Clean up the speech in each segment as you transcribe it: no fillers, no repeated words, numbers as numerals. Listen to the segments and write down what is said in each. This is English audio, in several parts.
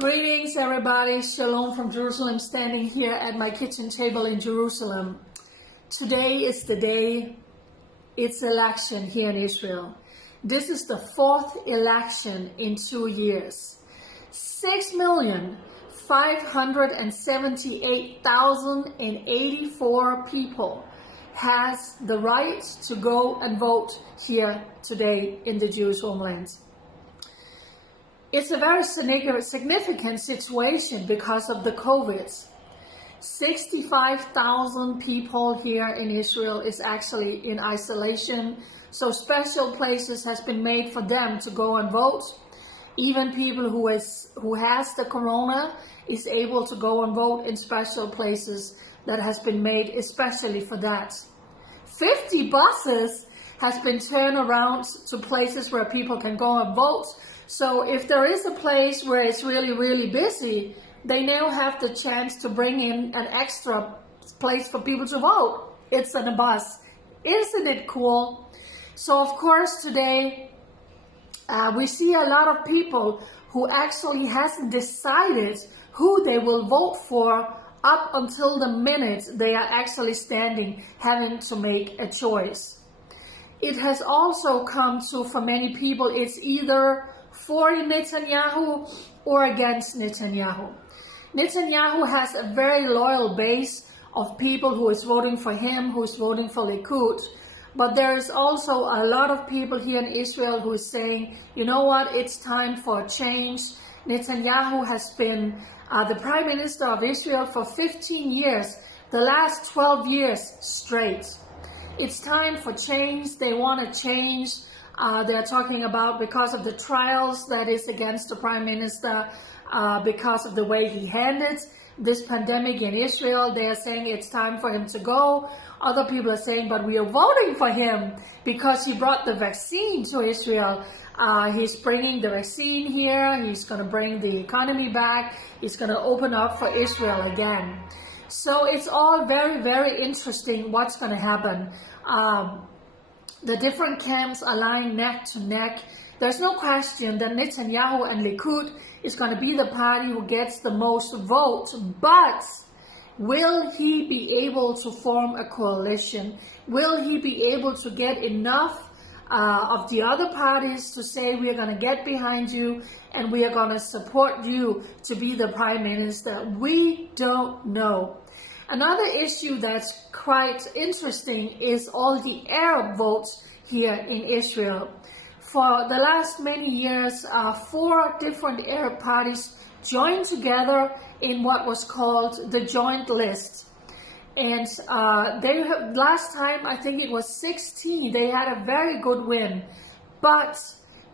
Greetings everybody, Shalom from Jerusalem, standing here at my kitchen table in Jerusalem. Today is the day it's election here in Israel. This is the fourth election in 2 years. 6,578,084 people has the right to go and vote here today in the Jewish homeland. It's a very significant situation because of the COVID. 65,000 people here in Israel is actually in isolation. So special places has been made for them to go and vote. Even people who has the corona is able to go and vote in special places that has been made especially for that. 50 buses has been turned around to places where people can go and vote. So if there is a place where it's really busy, they now have the chance to bring in an extra place for people to vote. It's on a bus. Isn't it cool? So of course today we see a lot of people who actually hasn't decided who they will vote for up until the minute they are actually standing having to make a choice. It has also come to, for many people, it's either for Netanyahu or against Netanyahu. Netanyahu has a very loyal base of people who is voting for him, who is voting for Likud. But there is also a lot of people here in Israel who is saying, you know what, it's time for a change. Netanyahu has been the Prime Minister of Israel for 15 years, the last 12 years straight. It's time for change. They want to change. They're talking about because of the trials that is against the Prime Minister, because of the way he handled this pandemic in Israel. They are saying it's time for him to go. Other people are saying, but we are voting for him because he brought the vaccine to Israel. He's bringing the vaccine here. He's going to bring the economy back. He's going to open up for Israel again. So it's all very interesting what's going to happen. The different camps are lying neck to neck. There's no question that Netanyahu and Likud is going to be the party who gets the most votes, but will he be able to form a coalition? Will he be able to get enough of the other parties to say we are going to get behind you and we are going to support you to be the Prime Minister? We don't know. Another issue that's quite interesting is all the Arab votes here in Israel. For the last many years, 4 different Arab parties joined together in what was called the Joint List. And they have, last time, I think it was 16, they had a very good win. But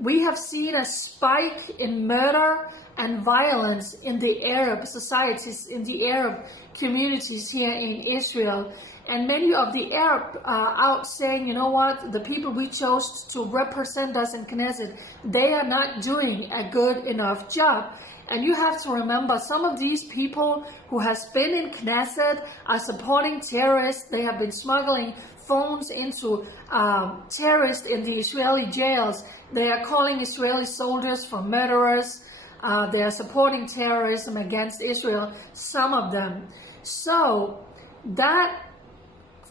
we have seen a spike in murder and violence in the Arab societies, in the Arab communities here in Israel. And many of the Arab are out saying, you know what, the people we chose to represent us in Knesset, they are not doing a good enough job. And you have to remember, some of these people who has been in Knesset are supporting terrorists. They have been smuggling phones into terrorists in the Israeli jails. They are calling Israeli soldiers for murderers. They are supporting terrorism against Israel, some of them. So that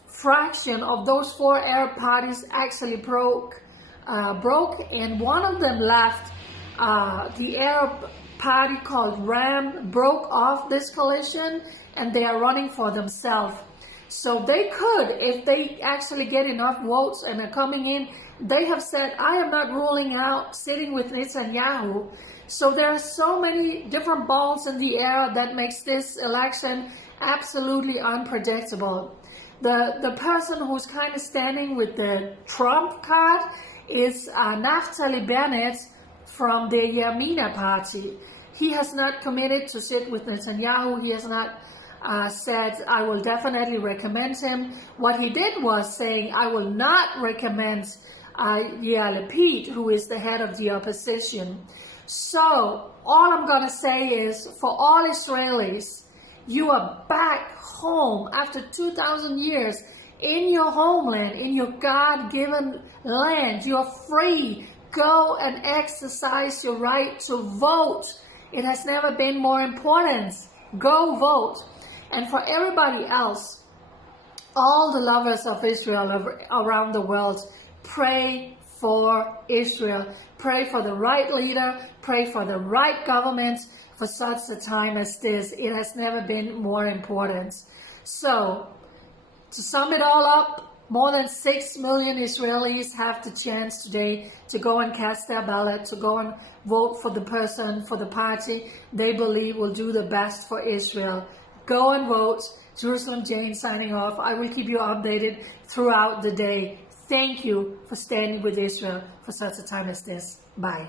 fraction of those 4 Arab parties actually broke, and one of them left. The Arab party called RAM broke off this coalition, and they are running for themselves. So they could, if they actually get enough votes and are coming in, they have said, I am not ruling out sitting with Netanyahu. So there are so many different balls in the air that makes this election absolutely unpredictable. The person who's kind of standing with the Trump card is Naftali Bennett from the Yamina party. He has not committed to sit with Netanyahu. He has not said, I will definitely recommend him. What he did was saying, I will not recommend Yair Lapid, who is the head of the opposition. So all I'm going to say is, for all Israelis, you are back home after 2,000 years in your homeland, in your God-given land. You are free. Go and exercise your right to vote. It has never been more important. Go vote. And for everybody else, all the lovers of Israel around the world, pray for Israel. Pray for the right leader. Pray for the right government for such a time as this. It has never been more important. So, to sum it all up, more than 6 million Israelis have the chance today to go and cast their ballot, to go and vote for the person, for the party they believe will do the best for Israel. Go and vote. Jerusalem Jane signing off. I will keep you updated throughout the day. Thank you for standing with Israel for such a time as this. Bye.